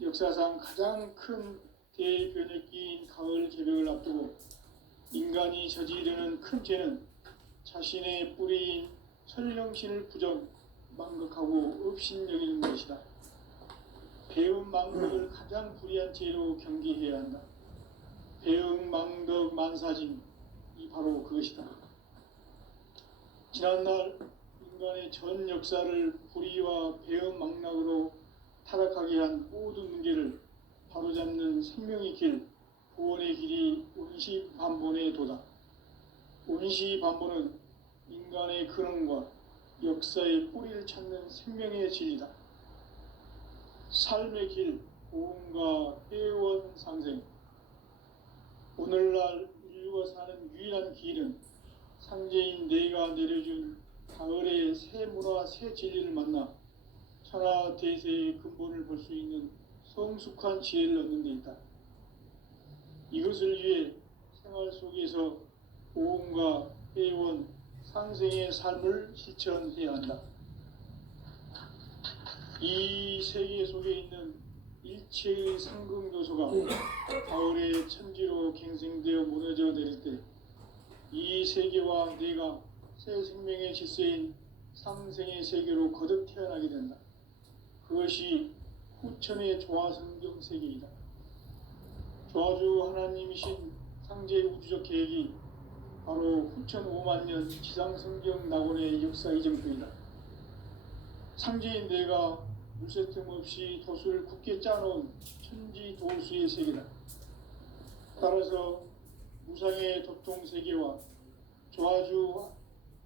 역사상 가장 큰 대변혁기인 가을 개벽을 앞두고 인간이 저지르는 큰 죄는 자신의 뿌리인 설령신을 망각하고 업신여기는 것이다. 배움 망덕을 가장 불의한 죄로 경계해야 한다. 배움 망덕 만사짐이 바로 그것이다. 지난날 인간의 전 역사를 불의와 배움 망락으로 타락하게 한 모든 문제를 바로잡는 생명의 길, 구원의 길이 운시반본의 도다. 운시반본은 인간의 근원과 역사의 뿌리를 찾는 생명의 진리다. 삶의 길, 고음과 회원 상생. 오늘날 인류가 사는 유일한 길은 상제인 내가 내려준 가을의 새 문화, 새 진리를 만나 천하 대세의 근본을 볼 수 있는 성숙한 지혜를 얻는 데 있다. 이것을 위해 생활 속에서 고음과 회원, 상생의 삶을 실천해야 한다. 이 세계 속에 있는 일체의 상승요소가 가을의 천지로 갱생되어 무너져 내릴 때 이 세계와 내가 새 생명의 질서인 상생의 세계로 거듭 태어나게 된다. 그것이 후천의 조화성경 세계이다. 조화주 하나님이신 상제 우주적 계획이 바로 후천 5만년 지상성경 낙원의 역사 이정표이다. 상제인 내가 물새 틈 없이 도수를 굳게 짜놓은 천지 도수의 세계다. 따라서 무상의 도통세계와 조화주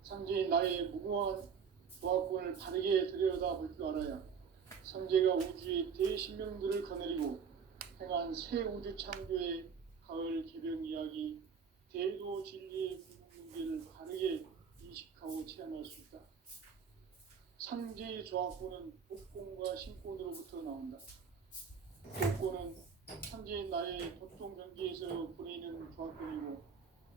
상제인 나의 무궁한 조화권을 바르게 들여다볼 줄 알아야 상제가 우주의 대신명들을 거느리고 행한 새 우주 창조의 가을 개벽 이야기, 대도 진리의 궁극 문제를 바르게 인식하고 체험할 수 있다. 상제의 조화권은 복권과 신권으로부터 나온다. 복권은 상제인 나의 도통 경계에서 보내는 조화권이고,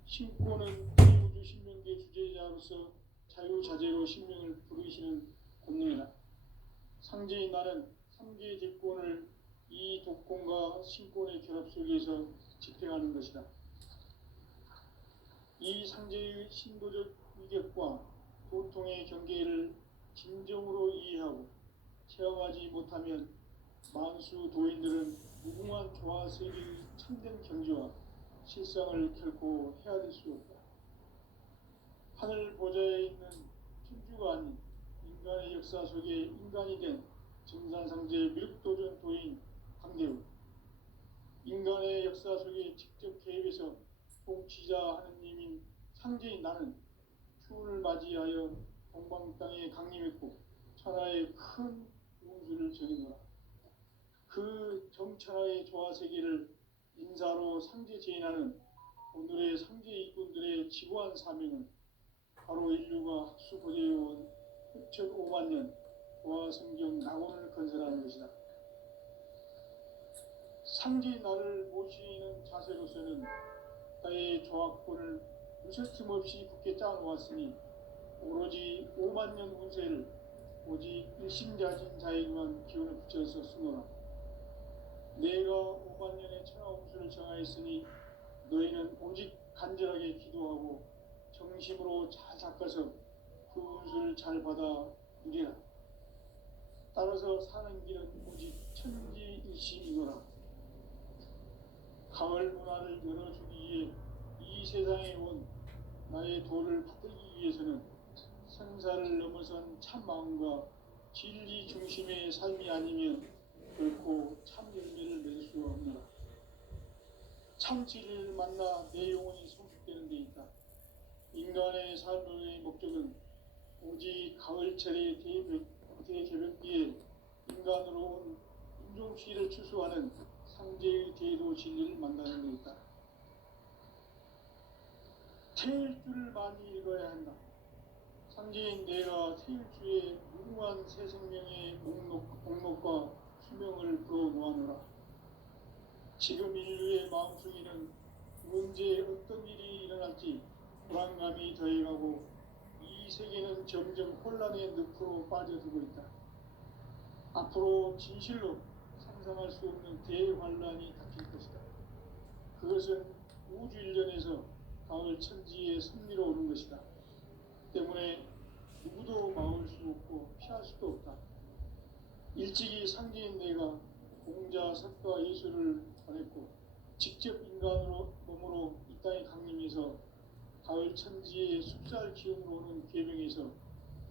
신권은 우주 신명계 주제자로서 자유자재로 신명을 부르시는 권능이다. 상제인 나는 3개의 대권을 이 독권과 신권의 결합 속에서 집행하는 것이다. 이 상제의 신도적 위격과 도통의 경계를 진정으로 이해하고 체험하지 못하면 만수 도인들은 무궁한 조화세계의 참된 경지와 실상을 결코 헤아릴 수 없다. 하늘 보좌에 있는 천주가 아닌 인간의 역사 속에 인간이 된 정산상제 밀도전 도인 강대우, 인간의 역사 속에 직접 개입해서 통치자 하느님인 상제인 나는 추운을 맞이하여 동방 땅에 강림했고 천하의 큰 운수를 정해놓아. 그 정천하의 조화세계를 인사로 상제 제인하는 오늘의 상제 일꾼들의 지고한 사명은 바로 인류가 학수고대해온 후천 5만년 조화성경 낙원을 건설하는 것이다. 상제인 나를 모시는 자세로서는 나의 조화권을 무쇠틈 없이 굳게 짜놓았으니 오로지 5만년 운세를 오직 일심자진 자에게만 기운을 붙여서 쓰노라. 내가 5만년의 천하 운수를 정하였으니 너희는 오직 간절하게 기도하고 정심으로 잘 닦아서 그 운수를 잘 받아 누리라. 따라서 사는 길은 오직 천지일심이노라. 가을 문화를 열어주기 위해 이 세상에 온 나의 도를 받들기 위해서는 생사를 넘어선 참마음과 진리 중심의 삶이 아니면 결코 참 열매를 맺을 수 없노라. 참 진리를 만나 내 영혼이 성숙되는 데 있다. 인간의 삶의 목적은 오직 가을철의 대개벽기에 인간으로 온 인종시를 추수하는 상제의 대도 진리를 만나는 데 있다. 태일주를 많이 읽어야 한다. 상제인 내가 태일주의 무궁한 새 생명의 목록과 수명을 풀어놓아노라. 지금 인류의 마음속에는 언제 어떤 일이 일어날지 불안감이 더해가고 이 세계는 점점 혼란의 늪으로 빠져들고 있다. 앞으로 진실로 상상할 수 없는 대환란이 닥칠 것이다. 그것은 우주 일련에서 가을 천지의 섭리로 오는 것이다. 때문에 누구도 막을 수 없고 피할 수도 없다. 일찍이 상제인 내가 공자, 석가, 예수를 보냈고 직접 인간으로 몸으로 이 땅에 강림해서 가을 천지의 숲살 기운으로 오는 계명에서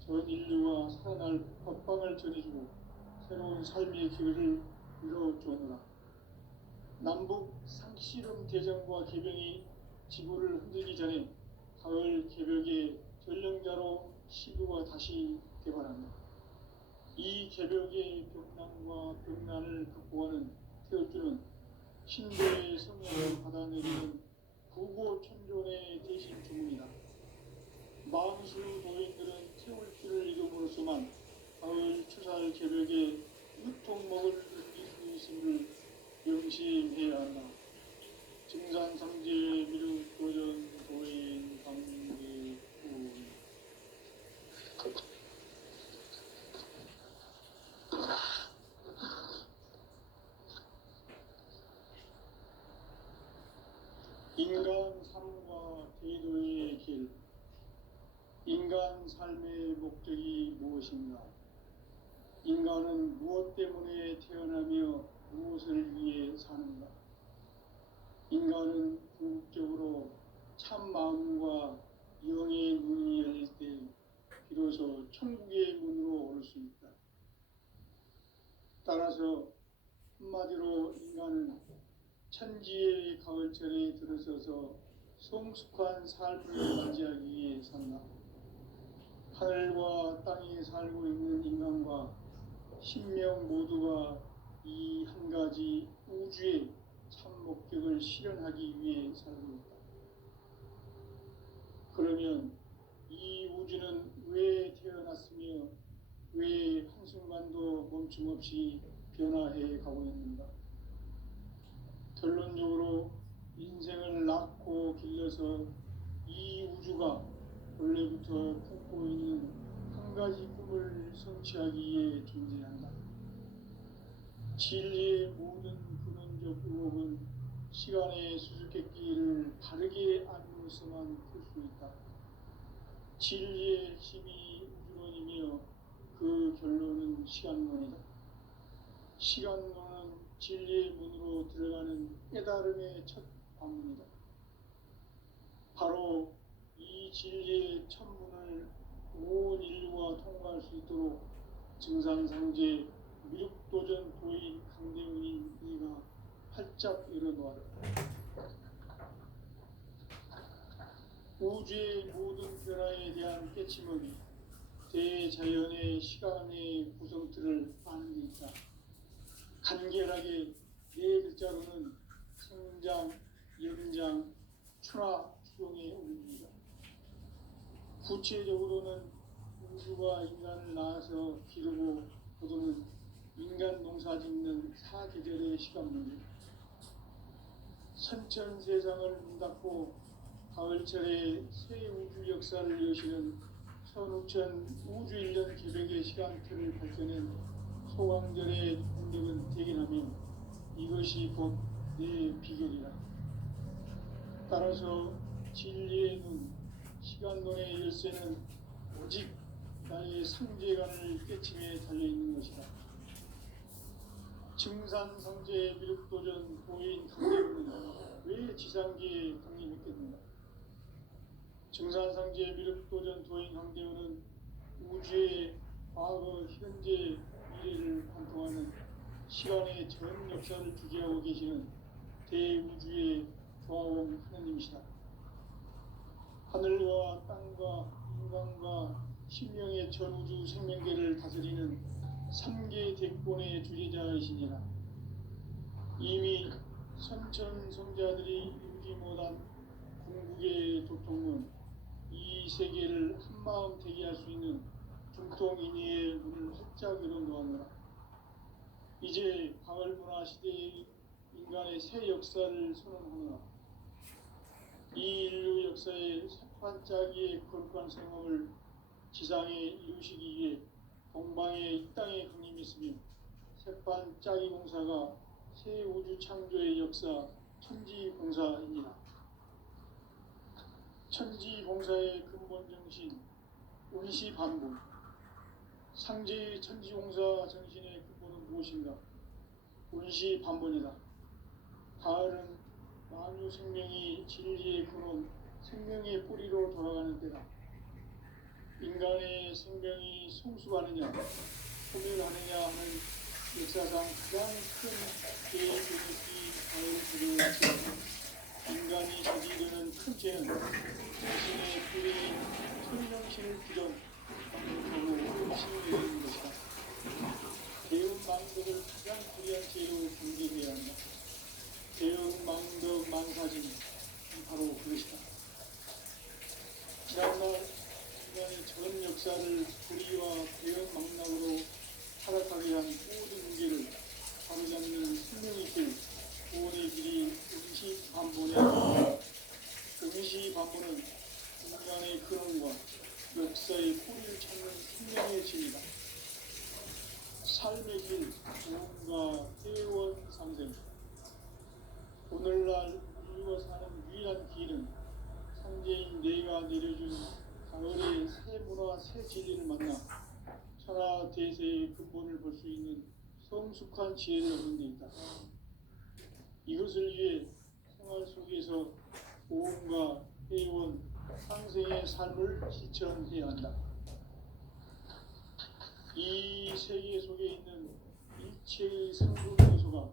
전 인류가 살아날 법방을 전해주고 새로운 삶의 기회를 이뤄주었노라. 남북 상씨름 대전과 계명이 지구를 흔들기 전에 가을 개벽의 전령자로 시부가 다시 개발한다. 이 개벽의 벽난과 벽난을 극복하는 태어주는 신도의 성령을 받아내리는 구고천존의 대신 주문이다. 만수 도인들은 태울 길을 이름으로서만 가을 추살 개벽의 유통목을 느낄 수 있음을 명심해야 한다. 증산상제 미륵 도전 도인 강계군 인간 삶과 대도의 길. 인간 삶의 목적이 무엇인가? 인간은 무엇 때문에 태어나며 무엇을 위해 사는가? 인간은 궁극적으로 참 마음과 영의 문이 열릴 때 비로소 천국의 문으로 오를 수 있다. 따라서 한마디로 인간은 천지의 가을철에 들어서서 성숙한 삶을 맞이하기 위해 산다. 하늘과 땅에 살고 있는 인간과 신명 모두가 이 한 가지 우주의 참 목적을 실현하기 위해 살고 있다. 그러면 이 우주는 왜 태어났으며 왜 한순간도 멈춤없이 변화해 가고 있는가? 결론적으로 인생을 낳고 길러서 이 우주가 원래부터 품고 있는 한 가지 꿈을 성취하기 위해 존재한다. 진리의 모든 근원적 의혹은 시간의 수수께끼를 바르게 알므로서만 풀 수 있다. 진리의 힘이 우주론이며 그 결론은 시간론이다. 시간론은 진리의 문으로 들어가는 깨달음의 첫 관문이다. 바로 이 진리의 천문을 온 인류가 통과할 수 있도록 증산상제 미륵도전 도인 강대훈이 네가 활짝 열어놓아라. 우주의 모든 변화에 대한 깨침은 대자연의 시간의 구성틀을 아는 데 있다. 간결하게 네 글자로는 생장, 연장, 추나 추동에 올립니다. 구체적으로는 우주가 인간을 낳아서 기르고 거두는 인간 농사 짓는 사계절의 시간 문제. 선천 세상을 문닫고 가을철에 새 우주 역사를 여시는 선우천 우주 일년 개벽의 시간틀을 발견한 소강절의 공덕은 대견하며 이것이 곧 내 비결이라. 따라서 진리의 눈, 시간론의 열쇠는 오직 나의 상제관을 깨침에 달려있는 것이다. 증산상제 미륵도전 도인 강대훈은 왜 지상계에 강림했겠는가? 증산상제 미륵도전 도인 강대훈은 우주의 과거, 현재, 미래를 관통하는 시간의 전 역사를 주재하고 계시는 대우주의 조화원 하느님이시다. 하늘과 땅과 인간과 신명의 전우주 생명계를 다스리는 3계 대권의 주제자이시니라. 이미 선천성자들이 이루지 못한 궁극의 도통은 이 세계를 한마음 되게 할 수 있는 중통인의의 문을 활짝 열어놓았노라. 이제 가을 문화 시대의 인간의 새 역사를 선언하노라. 이 인류 역사의 새반짝이의 거룩한 생업을 지상에 이루시기 위해 동방의 이 땅에 강림했으며 재판 짜기 공사가 새 우주 창조의 역사 천지봉사입니다. 천지봉사의 근본 정신 운시반복. 상제의 천지공사 정신의 근본은 무엇인가? 운시반복이다. 가을은 만유 생명이 진리의 근원, 생명의 뿌리로 돌아가는 때다. 인간의 생명이 성숙하느냐, 소멸하느냐 하는 역사상 가장 큰 대교육이 가을 들어왔습니다. 인간이 저지르는 큰 죄는 자신의 뿌리인 천명신을 부정하고 음식을 내리는 것이다. 대응망덕을 가장 불리한 죄로 경계해야 한다. 대응망덕 만사진이 바로 그것이다. 지난날 인간의 전 역사를 불의와 대응망락으로 타락하게 한 모든 문제를 바로잡는 생명의 길, 구원의 길이 응시반본의 응시반본은 인간의 근원과 역사의 뿌리를 찾는 생명의 길이다. 삶의 길, 구원과 회원 상생. 오늘날 인류가 사는 유일한 길은 상제인 내가 내려준 가을의 새 문화, 새 진리를 만나 천하 대세의 근본을 볼 수 있는 성숙한 지혜를 얻는 데 있다. 이것을 위해 생활 속에서 보험과 회원, 상생의 삶을 실천해야 한다. 이 세계 속에 있는 일체의 상급 요소가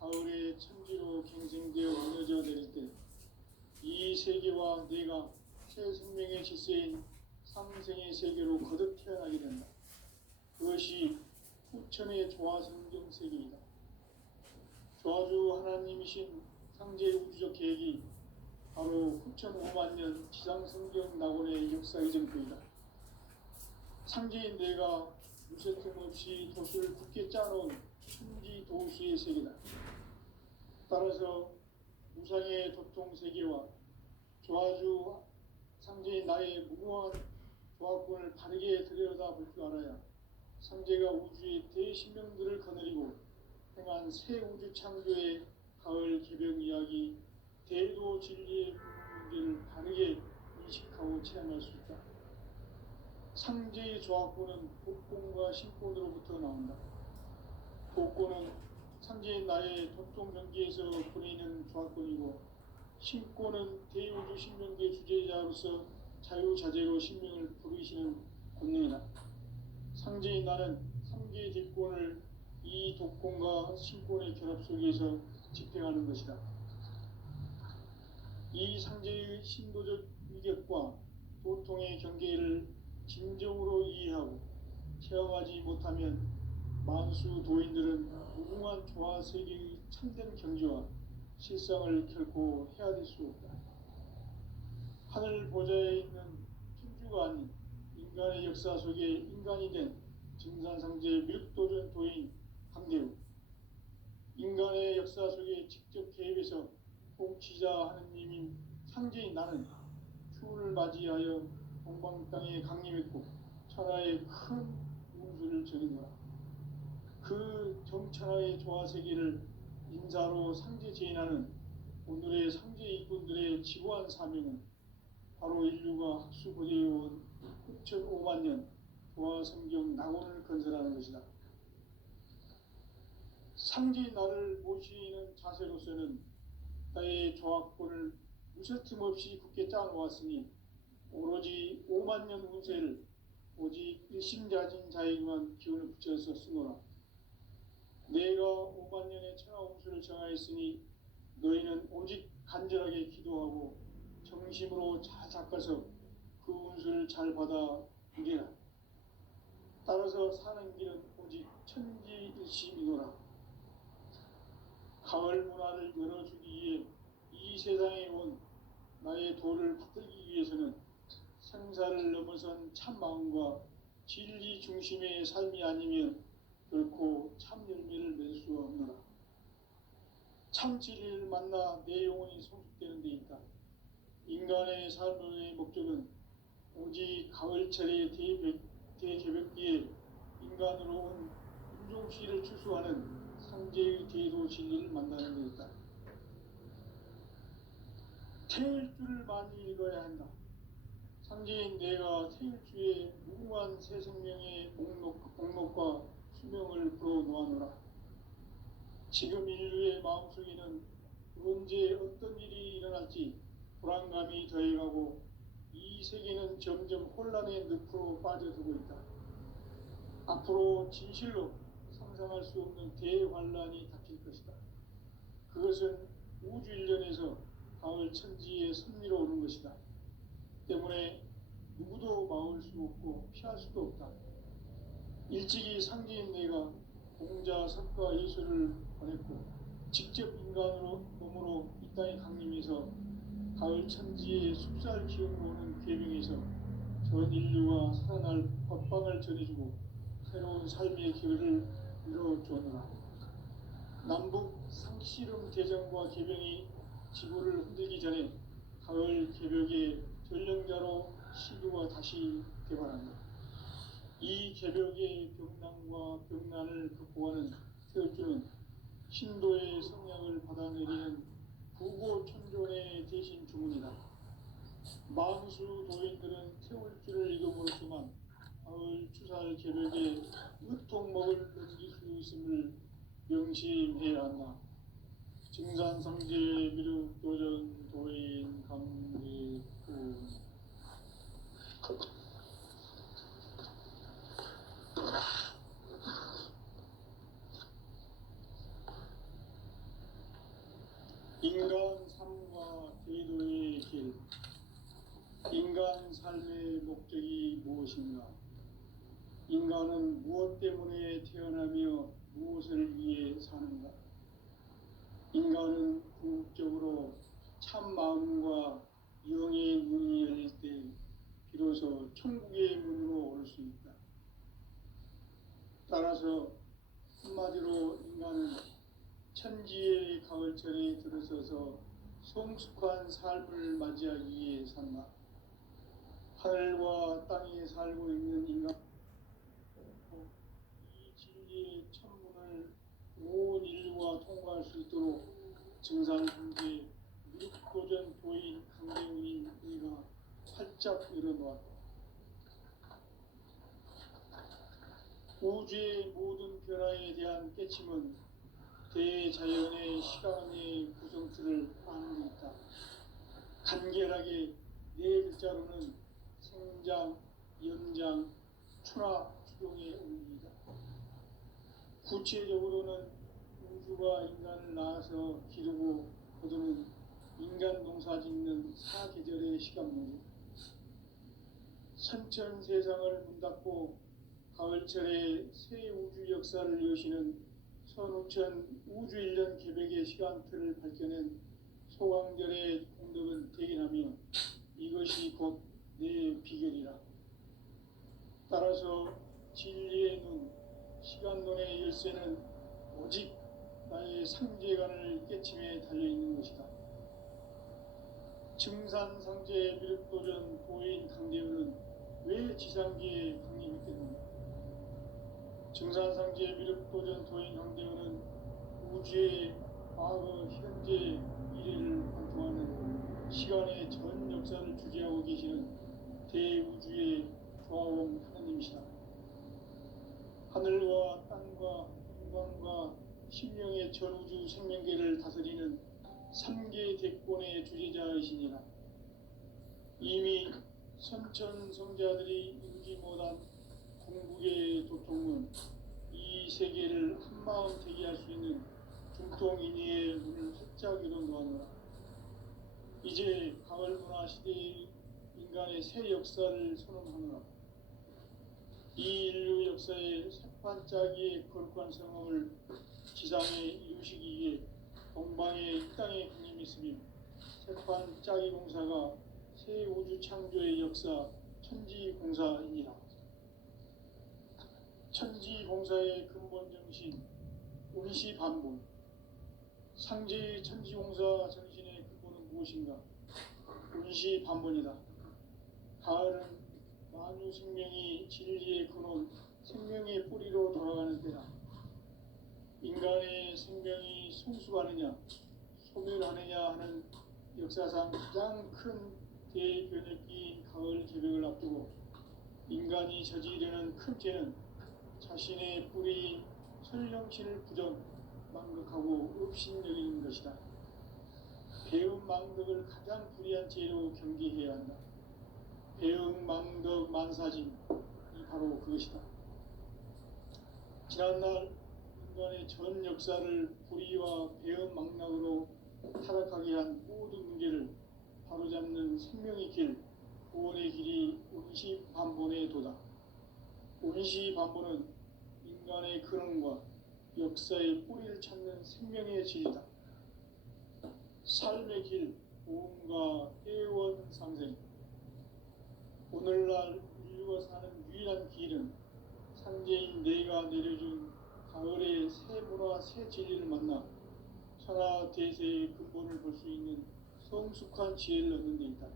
가을의 천지로 갱생되어 무너져 내릴 때 이 세계와 내가 새 생명의 질서인 상생의 세계로 거듭 태어나게 된다. 그것이 후천의 조화성경 세계이다. 조화주 하나님이신 상제의 우주적 계획이 바로 후천 5만 년 지상성경 낙원의 역사 이정표이다. 상제인 내가 무쇠틈 없이 도수를 굳게 짜놓은 천지 도수의 세계다. 따라서 무상의 도통 세계와 조화주 상제인 나의 무궁한 조화권을 바르게 들여다볼 줄 알아야 상제가 우주의 대신명들을 거느리고 행한 새 우주 창조의 가을 개벽 이야기, 대도 진리의 문제를 바르게 인식하고 체험할 수 있다. 상제의 조화권은 복권과 신권으로부터 나온다. 복권은 상제의 나의 도통 경계에서 보내는 조화권이고, 신권은 대우주 신명계 주제자로서 자유자재로 신명을 부르시는 권능이다. 상제의 나는 3개의 뒷권을 이 독권과 신권의 결합 속에서 집행하는 것이다. 이 상제의 신도적 위격과 도통의 경계를 진정으로 이해하고 체험하지 못하면 만수 도인들은 무궁한 조화 세계의 참된 경지와 실상을 결코 헤아릴 수 없다. 하늘 보좌에 있는 천주가 아닌 인간의 역사 속에 인간이 된 증산상제 밀도전 도인 강대우, 인간의 역사 속에 직접 개입해서 통치자 하느님인 상제인 나는 추운을 맞이하여 동방 땅에 강림했고 천하의 큰 운수를 전했노라. 그 정천하의 조화세계를 인사로 상제 제인하는 오늘의 상제 일꾼들의 지고한 사명은 바로 인류가 학수고대해온 6,5만 년 조화성경 낙원을 건설하는 것이다. 상제인 나를 모시는 자세로서는 나의 조화권을 무쇠틈 없이 굳게 짜놓았으니 오로지 5만 년 운세를 오직 일심자진 자에게만 기운을 붙여서 쓰노라. 내가 5만 년의 천하 운수를 정하였으니 너희는 오직 간절하게 기도하고 정심으로 잘 닦아서 그 운수를 잘 받아 누리라. 따라서 사는 길은 오직 천지일심이노라. 가을 문화를 열어주기 위해 이 세상에 온 나의 도를 받들기 위해서는 생사를 넘어선 참마음과 진리 중심의 삶이 아니면 결코 참 열매를 맺을 수 없노라. 참 진리를 만나 내 영혼이 성숙되는 데 있다. 인간의 삶의 목적은 오직 가을철의 대개벽기에 인간으로 온 순종시를 추수하는 상제의 대도 진리를 만나는 데 있다. 태일주를 많이 읽어야 한다. 상제인 내가 태일주에 무궁한 새 생명의 목록과 수명을 불어놓아노라. 지금 인류의 마음속에는 언제 어떤 일이 일어날지 불안감이 더해가고 이 세계는 점점 혼란의 늪으로 빠져들고 있다. 앞으로 진실로 상상할 수 없는 대환란이 닥칠 것이다. 그것은 우주 일련에서 가을 천지의 섭리로 오는 것이다. 때문에 누구도 막을 수 없고 피할 수도 없다. 일찍이 상제인 내가 공자, 석가, 예수를 보냈고 직접 인간으로 몸으로 이 땅에 강림해서 가을 천지의 숲살 기운으로 오는 계명에서 전 인류가 살아날 법방을 전해주고 새로운 삶의 기회를 이뤄주었노라. 남북 상씨름 대전과 계병이 지구를 흔들기 전에 가을 개벽의 전령자로 시교가 다시 개발한다. 이 개벽의 병난과 병난을 극복하는 태울주는 신도의 성향을 받아내리는 부고천존의 대신 주문이다. 만수 도인들은 태울주를 이름으로지만 가을 추살 개벽에 으통먹을 넘길 수 있음을 명심해야 한다. 증산상제 미륵도전 도인 강례구 인간 삶과 제도의 길. 인간 삶의 목적이 무엇인가? 인간은 무엇 때문에 태어나며 무엇을 위해 사는가? 인간은 궁극적으로 참 마음과 영의 문이 열릴 때 비로소 천국의 문으로 올 수 있다. 따라서 한마디로 인간은 천지의 가을철에 들어서서 성숙한 삶을 맞이하기 위해 산다. 하늘과 땅에 살고 있는 인간, 이 진리의 천문을 온 인류가 통과할 수 있도록 증산상제 미륵도전 도인 강대우인 이가 활짝 열어놓았다. 우주의 모든 변화에 대한 깨침은 대자연의 시간의 구성틀을 아는 데 있다. 간결하게 네 글자로는 생장, 연장, 추나 추동의 의미이다. 구체적으로는 우주가 인간을 낳아서 기르고 거두는 인간 농사 짓는 사계절의 시간문이 선천 세상을 문닫고 가을철에 새 우주 역사를 여시는 선우천 우주일년 개벽의 시간틀을 밝혀낸 소강절의 공덕은 대견하며 이것이 곧 내 비결이라. 따라서 진리의 눈, 시간론의 열쇠는 오직 나의 상제관을 깨침에 달려있는 것이다. 증산상제 미륵도전 도인 강대우는 왜 지상계에 강림했겠는가? 증산상제 미륵도전 도인 강대우는 우주의 과거, 현재, 미래를 관통하는 시간의 전 역사를 주재하고 계시는 대우주의 조화원 하나님이시다. 하늘과 땅과 인간과 신명의 전우주 생명계를 다스리는 3계 대권의 주제자이시니라. 이미 선천성자들이 이루지 못한 궁극의 도통은 이 세계를 한마음 되게 할 수 있는 중통인의의 문을 활짝 열어놓았노라. 이제 가을 문화 시대의 인간의 새 역사를 선언하노라. 이 인류 역사의 새반짝이의 거룩한 성함을 지상에 이루시기 위해 동방의 이 땅에 강림했으며 새반짝이 공사가 새 우주 창조의 역사 천지공사이니라. 천지공사의 근본 정신 운시반본. 상제의 천지공사 정신의 근본은 무엇인가? 운시반본이다. 가을은 만유 생명이 진리의 근원 생명의 뿌리로 돌아가는 때다. 인간의 생명이 성숙하느냐 소멸하느냐 하는 역사상 가장 큰 대변혁기인 가을 개벽을 앞두고 인간이 저지르는 큰 죄는 자신의 뿌리인 설령신을 부정 망극하고 업신여기는 것이다. 배음 망덕을 가장 불의한 죄로 경계해야 한다. 배음 망덕 만사짐이 바로 그것이다. 지난날 인간의 전 역사를 불의와 배음 망락으로 타락하게 한 모든 문제를 바로잡는 생명의 길, 구원의 길이 운시반본의 도다. 운시반본은 인간의 근원과 역사의 뿌리를 찾는 생명의 질이다. 삶의 길, 보험과 애원상생. 오늘날 인류가 사는 유일한 길은 상제인 내가 내려준 가을의 새 문화, 새 진리를 만나 천하 대세의 근본을 볼 수 있는 성숙한 지혜를 얻는 데 있다.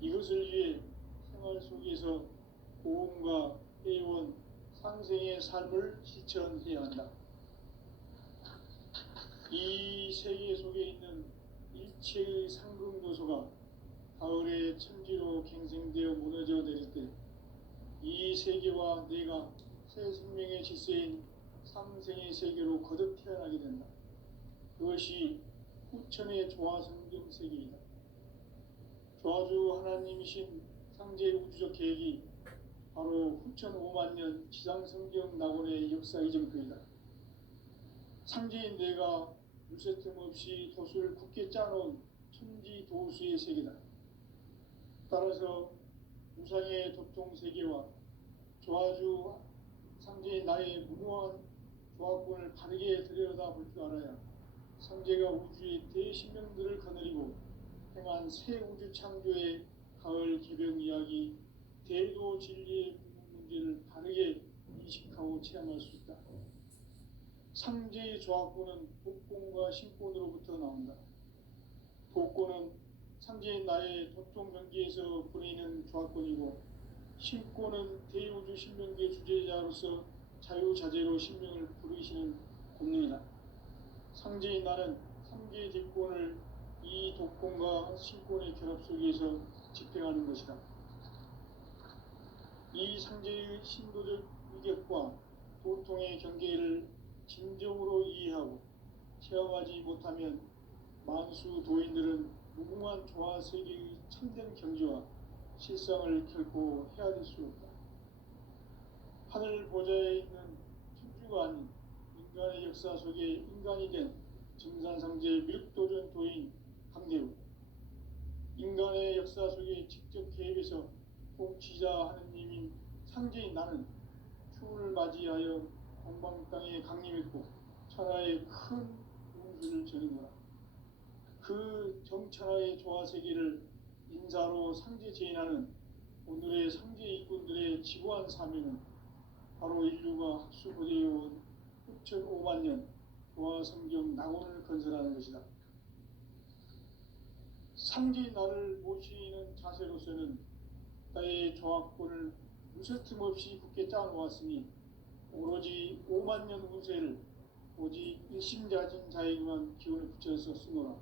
이것을 위해 생활 속에서 보험과 애원, 상생의 삶을 실천해야 한다. 이 세계 속에 있는 일체의 상극 요소가 가을의 천지로 갱생되어 무너져 내릴 때 이 세계와 내가 새 생명의 질서인 상생의 세계로 거듭 태어나게 된다. 그것이 후천의 조화성경 세계이다. 조화주 하나님이신 상제 우주적 계획이 바로 후천 5만 년 지상성경 낙원의 역사 이정표이다. 상제인 내가 물새 틈 없이 도수를 굳게 짜놓은 천지 도수의 세계다. 따라서 무상의 도통 세계와 조화주 상제인 나의 무모한 조화권을 바르게 들여다볼 줄 알아야 상제가 우주의 대신명들을 거느리고 행한 새 우주 창조의 가을 개벽 이야기, 대도 진리의 궁극 문제를 바르게 인식하고 체험할 수 있다. 상제의 조화권은 복권과 신권으로부터 나온다. 복권은 상제인 나의 도통 경계에서 보내는 조화권이고, 신권은 대우주 신명계 주제자로서 자유자재로 신명을 부르시는 권능이다. 상제인 나는 상계의 뒷권을 이 독권과 신권의 결합 속에서 집행하는 것이다. 이 상제의 신도적 위격과 도통의 경계를 진정으로 이해하고 체험하지 못하면 만수 도인들은 무궁한 조화 세계의 참된 경지와 실상을 결코 헤아릴 수 없다. 하늘 보좌에 있는 천주가 아닌 인간의 역사 속에 인간이 된 증산상제 밀도전 도인 강대우, 인간의 역사 속에 직접 개입해서 통치자 하느님인 상제인 나는 추운을 맞이하여 공방 땅에 강림했고 천하의 큰 운수를 전해노라. 그 정천하의 조화세계를 인사로 상제 제인하는 오늘의 상제 일꾼들의 지구한 사명은 바로 인류가 학수부대해온 후천 5만 년 조화성경 낙원을 건설하는 것이다. 상제인 나를 모시는 자세로서는 나의 조화권을 무쇠틈 없이 굳게 짜놓았으니 오로지 5만 년 운세를 오직 일심자진 자에게만 기운을 붙여서 쓰노라.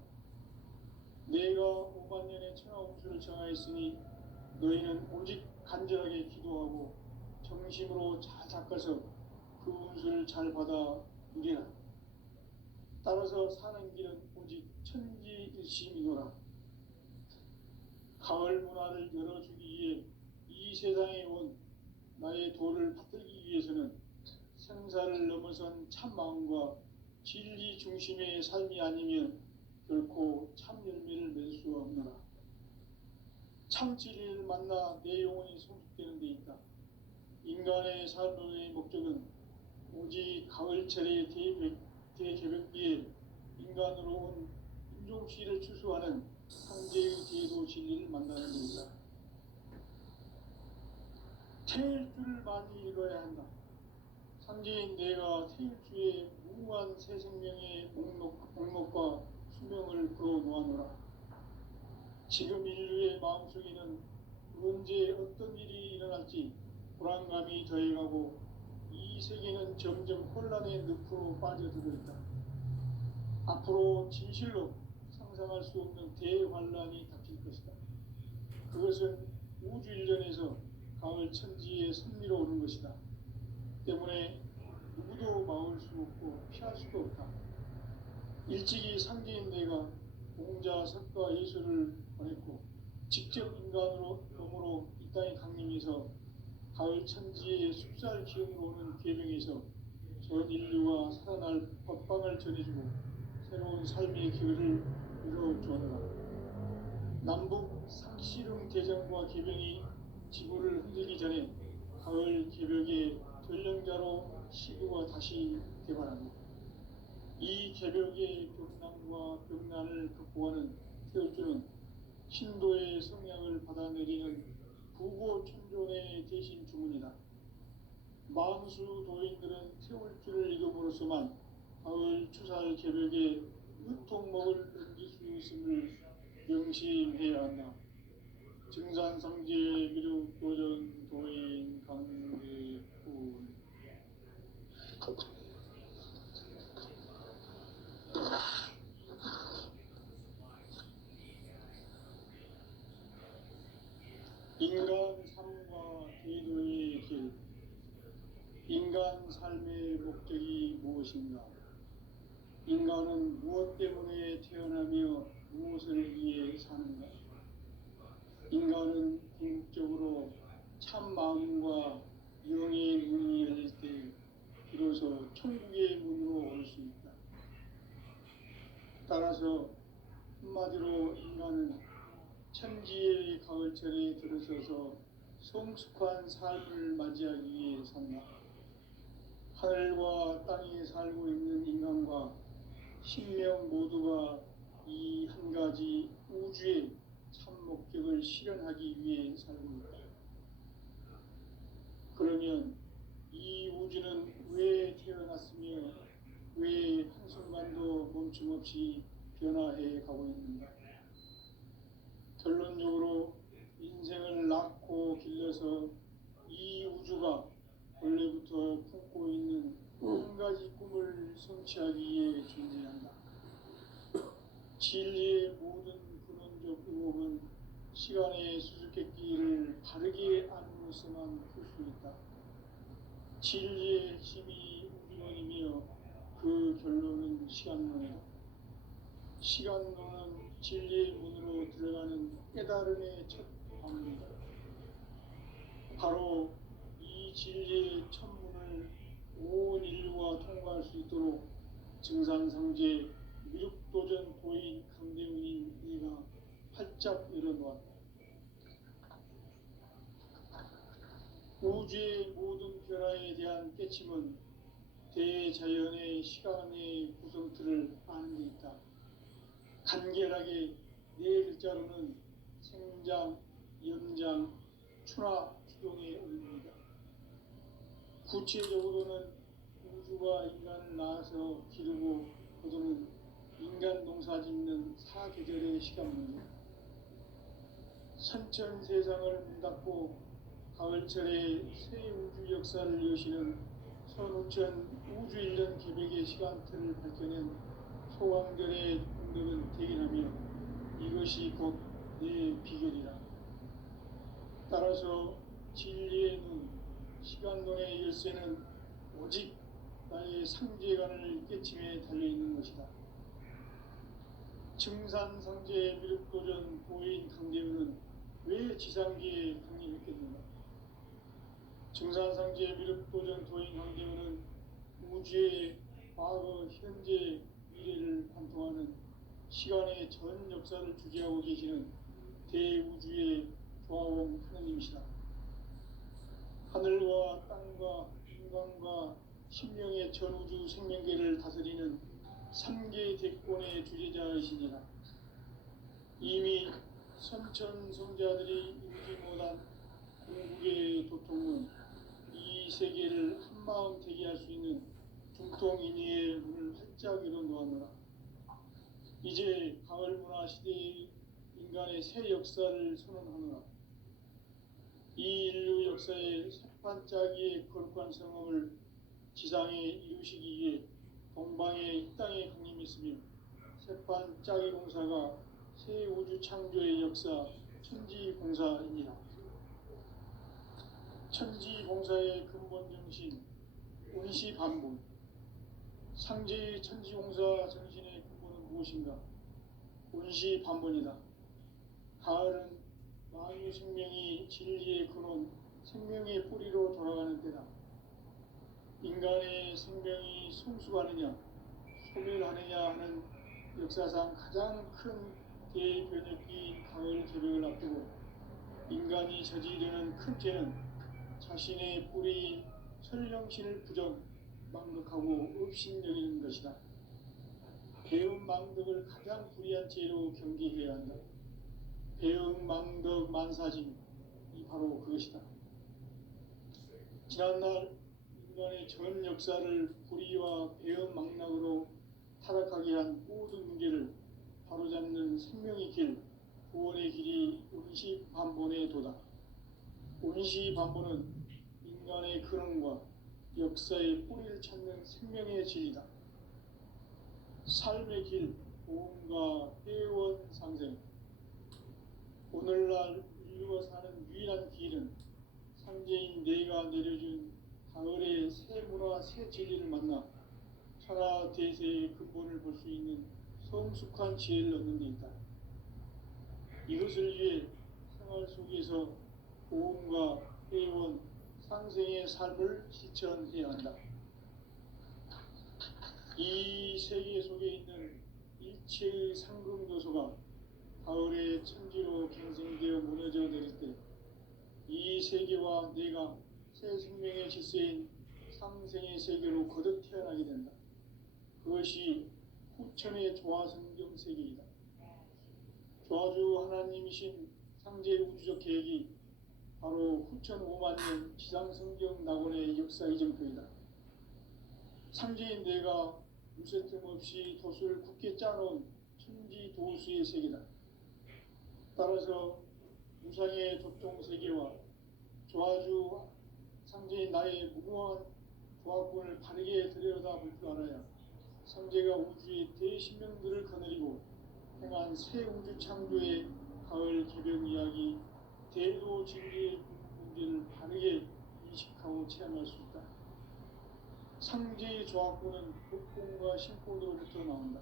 내가 5만 년의 천하 운수를 정하였으니 너희는 오직 간절하게 기도하고 정심으로 잘 닦아서 그 운수를 잘 받아 누리라. 따라서 사는 길은 오직 천지일심이노라. 가을 문화를 열어주기 위해 이 세상에 온 나의 도를 받들기 위해서는 생사를 넘어선 참 마음과 진리 중심의 삶이 아니면 결코 참 열매를 맺을 수가 없노라. 참 진리를 만나 내 영혼이 성숙되는 데 있다. 인간의 삶의 목적은 오직 가을철의 대개벽기에 인간으로 온 인종시를 추수하는 상제의 대도 진리를 만나는 데 있다. 태일주를 많이 읽어야 한다. 상제인 내가 태일주의 무궁한 새 생명의 목록과 수명을 풀어놓아노라. 지금 인류의 마음속에는 언제 어떤 일이 일어날지 불안감이 더해가고 이 세계는 점점 혼란의 늪으로 빠져들고 있다. 앞으로 진실로 상상할 수 없는 대환란이 닥칠 것이다. 그것은 우주 일련에서 가을 천지에 선미로 오는 것이다. 때문에 누구도 막을 수 없고 피할 수도 없다. 일찍이 상제인 내가 공자, 석가, 예수를 보냈고 직접 인간으로 몸으로 이 땅에 강림해서 가을 천지의 숲살 기운으로 오는 계명에서 전 인류가 살아날 법방을 전해주고 새로운 삶의 기회를 이뤄주었다. 남북 상씨름 대전과 계병이 지구를 흔들기 전에 가을 개벽의 전령자로 시구가 다시 개발합니다. 이 개벽의 벽난과 벽난을 극복하는 태울주는 신도의 성향을 받아내리는 부고천존의 대신 주문이다. 만수 도인들은 태울주를 읽음으로써만 가을 추살 개벽의 으통목을 넘길 수 있음을 명심해야 한다. 증산상제 미륵 도전 도인 강대군. 인간 삶과 기도의 길. 인간 삶의 목적이 무엇인가? 인간은 무엇 때문에 태어나며 무엇을 위해 사는가? 인간은 궁극적으로 참 마음과 영의 문이 열릴 때 비로소 천국의 문으로 올 수 있다. 따라서 한마디로 인간은 천지의 가을철에 들어서서 성숙한 삶을 맞이하기 위해 산다. 하늘과 땅에 살고 있는 인간과 신명 모두가 이 한 가지 우주의 참 목적을 실현하기 위해 살고 있다. 그러면 이 우주는 왜 태어났으며 왜 한순간도 멈춤없이 변화해 가고 있는가? 결론적으로 인생을 낳고 길러서 이 우주가 원래부터 품고 있는 한 가지 꿈을 성취하기 위해 존재한다. 진리의 모든 근원적 의혹은 시간의 수수께끼를 바르게 안으로서만 풀 수 있다. 진리의 핵심이 우주론이며 그 결론은 시간론이다. 시간론은 진리의 문으로 들어가는 깨달음의 첫 방문이다. 바로 이 진리의 첫 문을 온 인류가 통과할 수 있도록 증산상제 미륵도전 도인 강대훈인 이가 활짝 열어놓았다. 우주의 모든 변화에 대한 깨침은 대자연의 시간의 구성틀을 아는 데 있다. 간결하게 네 글자로는 생장, 연장, 추나 추동의 의미입니다. 구체적으로는 우주가 인간을 낳아서 기르고 거두는 인간 농사 짓는 사계절의 시간입니다. 선천 세상을 문닫고 가을철에 새 우주 역사를 여시는 선우천 우주 일년 개벽의 시간틀을 밝혀낸 소왕들의 공덕은 대견하며 이것이 곧 내 비결이라. 따라서 진리의 눈, 시간론의 열쇠는 오직 나의 상제관을 깨침에 달려있는 것이다. 증산상제 미륵도전 도인 강대훈은 왜 지상계에 강림했겠는가? 증산상제 미륵도전 도인 강대훈은 우주의 과거, 현재, 미래를 관통하는 시간의 전 역사를 주재하고 계시는 대우주의 조화원 하느님이시다. 하늘과 땅과 인간과 신명의 전우주 생명계를 다스리는 3계 대권의 주재자이시니라. 이미 선천성자들이 이루지 못한 궁극의 도통은 이 세계를 한마음 되게 할 수 있는 중통인의의 문을 활짝 열어놓았노라. 이제 가을 문화 시대의 인간의 새 역사를 선언하노라. 이 인류 역사의 첫 반짝이의 거룩한 성험을 지상에 이루시기 위해 동방의 이 땅에 강림했으며 새판 짜기 공사가 새 우주 창조의 역사 천지공사입니다. 천지공사의 근본 정신 운시반본. 상제의 천지공사 정신의 근본은 무엇인가? 운시반본이다. 가을은 만유 생명이 진리의 근원, 생명의 뿌리로 돌아가는 때다. 인간의 생명이 성숙하느냐, 소멸하느냐 하는 역사상 가장 큰 대변혁기인 가을 개벽을 앞두고 인간이 저지르는 큰 죄는 자신의 뿌리인 설령신을 망덕하고 업신여기는 것이다. 배음 망덕을 가장 불의한 죄로 경계해야 한다. 배음 망덕 만사짐이 바로 그것이다. 지난날 인간의 전 역사를 불의와 배음 망락으로 타락하게 한 모든 문제를 바로잡는 생명의 길, 구원의 길이 운시반본의 도다. 운시반본은 인간의 근원과 역사의 뿌리를 찾는 생명의 진리다. 삶의 길, 보험과 회원 상생. 오늘날 인류가 사는 유일한 길은 상제인 내가 내려준 가을의 새 문화, 새 진리를 만나 천하 대세의 근본을 볼 수 있는 성숙한 지혜를 얻는 데 있다. 이것을 위해 생활 속에서 보험과 회원, 상생의 삶을 실천해야 한다. 이 세계 속에 있는 일체의 상금도소가 가을의 천지로 갱생되어 무너져 내릴 때 이 세계와 내가 새 생명의 질서인 상생의 세계로 거듭 태어나게 된다. 그것이 후천의 조화성경 세계이다. 조화주 하나님이신 상제 우주적 계획이 바로 후천 5만 년 지상성경 낙원의 역사 이정표이다. 상제인 내가 무쇠 틈 없이 도수를 굳게 짜놓은 천지 도수의 세계다. 따라서 무상의 도통 세계와 조화주 상제인 나의 무궁한 조화권을 바르게 들여다볼 줄 알아야 상제가 우주의 대신명들을 거느리고 행한 새 우주 창조의 가을 개벽 이야기 대도 진리의 문제를 바르게 인식하고 체험할 수 있다. 상제의 조화권은 복권과 신권으로부터 나온다.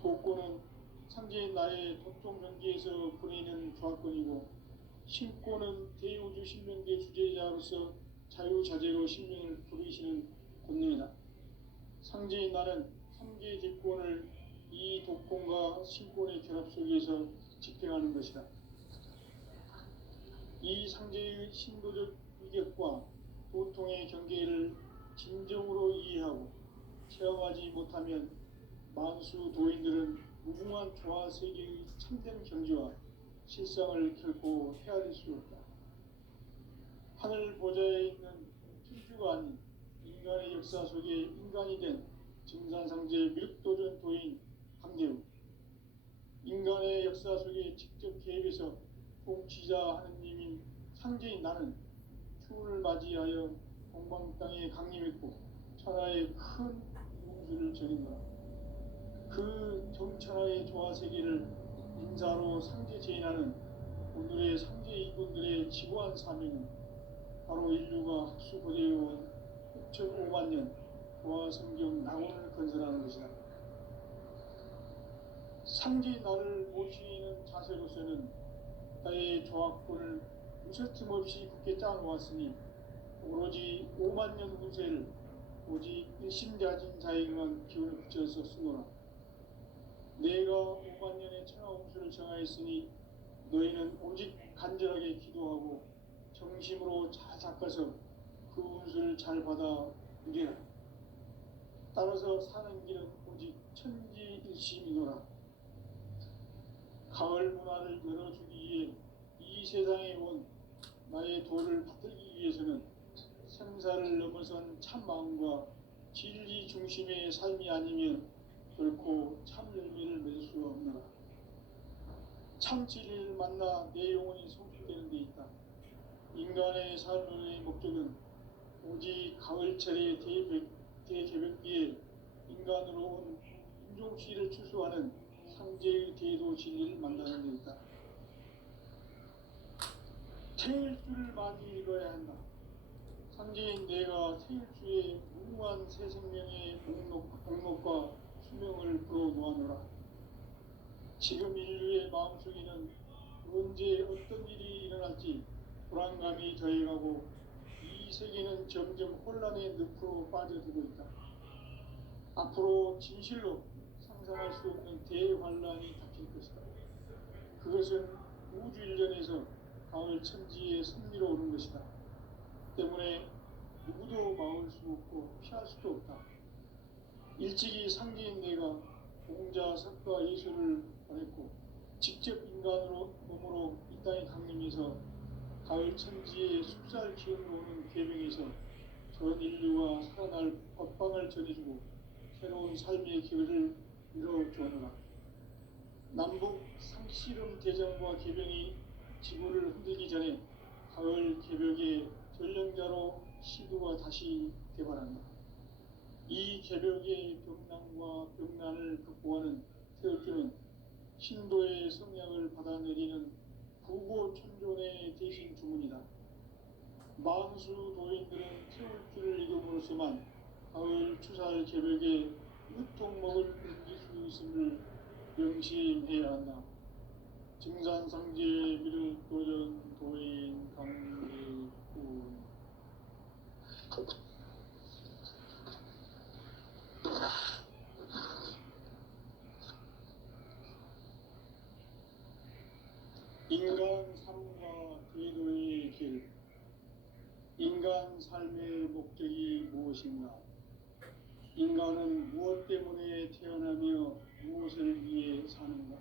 복권은 상제인 나의 도통 경계에서 보내는 조화권이고 신권은 대우주 신명계 주제자로서 자유자재로 신명을 부르시는 권능이다. 상제인 나는 3개의 뒷권을 이 독권과 신권의 결합 속에서 집행하는 것이다. 이 상제의 신도적 위격과 도통의 경계를 진정으로 이해하고 체험하지 못하면 만수 도인들은 무궁한 조화 세계의 참된 경지와 실상을 결코 헤아릴 수 없다. 하늘 보좌에 있는 천주가 아닌 인간의 역사 속에 인간이 된 증산상제 밀도전 도인 강대우. 인간의 역사 속에 직접 개입해서 통치자 하느님인 상제인 나는 추운을 맞이하여 동방 땅에 강림했고 천하의 큰 우주를 전인다. 그 정천하의 조화세계를 인자로 상제 제인하는 오늘의 상제 이군들의 지구한 사명은 바로 인류가 학수고대해온 6,500만 년 조화성경 낙원을 건설하는 것이다. 상제인 나를 모시는 자세로서는 나의 조화권을 무쇠틈 없이 굳게 짜놓았으니 오로지 5만 년 운세를 오직 일심자진 자에게만 기운을 붙여서 쓰노라. 내가 5만 년의 천하 운수를 정하였으니 너희는 오직 간절하게 기도하고 정심으로 잘 닦아서 그 운수를 잘 받아 누리라. 따라서 사는 길은 오직 천지일심이노라. 가을 문화를 열어주기 위해 이 세상에 온 나의 도를 받들기 위해서는 생사를 넘어선 참마음과 진리 중심의 삶이 아니면 결코 참 열매를 맺을 수 없노라. 참 진리를 만나 내 영혼이 성숙되는 데 있다. 인간의 삶의 목적은 오직 가을철의 대개벽기에 인간으로 온 인종시를 추수하는 상제의 대도 진리를 만나는 데있다. 태일주를 많이 읽어야 한다. 상제인 내가 태일주의 무궁한 새 생명의 목록과 수명을 불어놓아노라. 지금 인류의 마음속에는 언제 어떤 일이 일어날지 불안감이 더해가고 이 세계는 점점 혼란의 늪으로 빠져들고 있다. 앞으로 진실로 상상할 수 없는 대환란이 닥칠 것이다. 그것은 우주 일련에서 가을 천지에 승리로 오는 것이다. 때문에 누구도 막을 수 없고 피할 수도 없다. 일찍이 상제인 내가 공자, 석가, 예수를 보냈고 직접 인간으로 몸으로 이 땅에 강림해서 가을 천지에 숲살 기운으로 오는 계명에서 전 인류가 살아날 법방을 전해주고 새로운 삶의 길을 열어주어라. 남북 상씨름 대전과 계병이 지구를 흔들기 전에 가을 개벽의 전령자로 시두가 다시 개발한다. 이 개벽의 병난과 병난을 극복하는 태극기는 신도의 성약을 받아내리는 구고천존의 대신 주문이다. 만수 도인들은 태극기를 읽음으로써만 가을 추살 개벽의 유통목을 넘길 수 있음을 명심해야 한다. 증산상제 미륵도전 도인 강대군. 인간 삶과 제도의 길. 인간 삶의 목적이 무엇인가? 인간은 무엇 때문에 태어나며 무엇을 위해 사는가?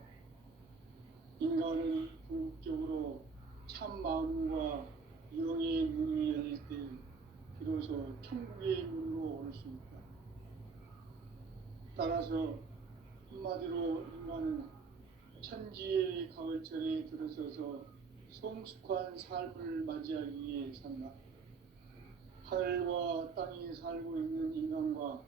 인간은 궁극적으로 참 마음과 영의 눈이 열릴 때 비로소 천국의 문으로 올 수 있다. 따라서 한마디로 인간은 천지의 가을철에 들어서서 성숙한 삶을 맞이하기 위해 산다. 하늘과 땅에 살고 있는 인간과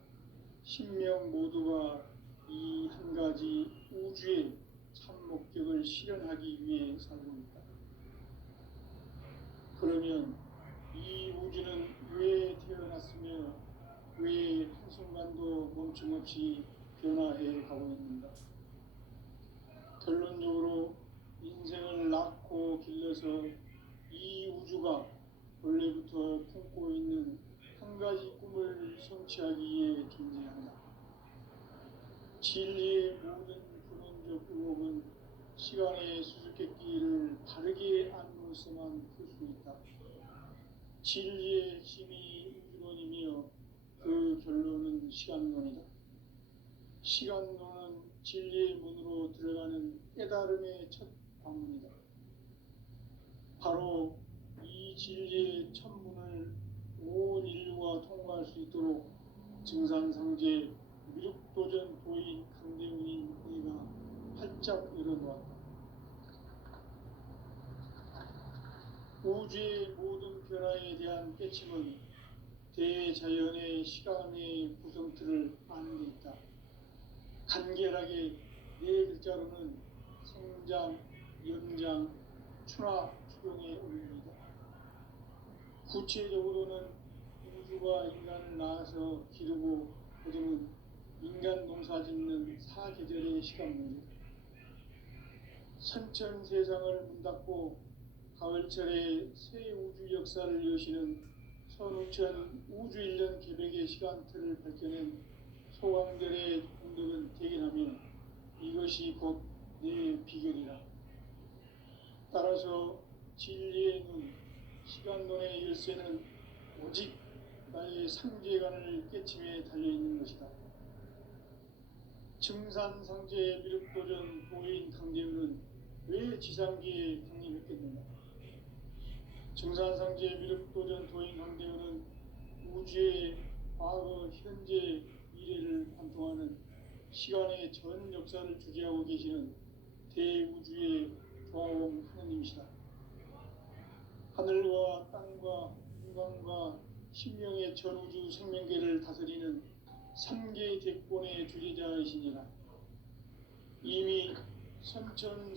신명 모두가 이 한 가지 우주의 참 목적을 실현하기 위해 살고 있다. 그러면 이 우주는 왜 태어났으며 왜 한순간도 멈춤없이 변화해 가고 있는가? 결론적으로 인생을 낳고 길러서 이 우주가 원래부터 품고 있는 한 가지 꿈을 성취하기 위해 존재한다. 진리의 모든 근원적 의혹은 시간의 수수께끼를 바르게 안으로서만 풀 수 있다. 진리의 핵심이 우주론이며 그 결론은 시간론이다. 시간론은 진리의 문으로 들어가는 깨달음의 첫 방문이다. 바로 이 진리의 첫 문을 온 인류가 통과할 수 있도록 증산상제 미륵도전 도인 강대훈인 내가 활짝 열어놓았다. 우주의 모든 변화에 대한 깨침은 대자연의 시간의 구성틀을 아는 데 있다. 간결하게 네 글자로는 성장, 연장, 추나 추동의 원리이다. 구체적으로는 우주가 인간을 낳아서 기르고 거두는 인간 농사 짓는 사계절의 시간문이다. 선천 세상을 문 닫고 가을철에 새 우주 역사를 여시는 선우천 우주일년 개벽의 시간틀을 밝혀낸 소강들의 공덕은 대견하며 이것이 곧 내 비결이라. 따라서 진리의 눈, 시간론의 열쇠는 오직 나의 상제관을 깨침에 달려있는 것이다. 증산상제 미륵도전 도인 강대훈은 왜 지상기에 강림했겠는가? 증산상제 미륵도전 도인 강대훈은 우주의 과거, 현재, 미래를 관통하는 시간의 전 역사를 주재하고 계시는 대우주의 조화원 하느님이시다. 하늘과 땅과 인간과 신명의 전우주 생명계를 다스리는 삼계 객본의 주제자이시니라. 이미 선천성자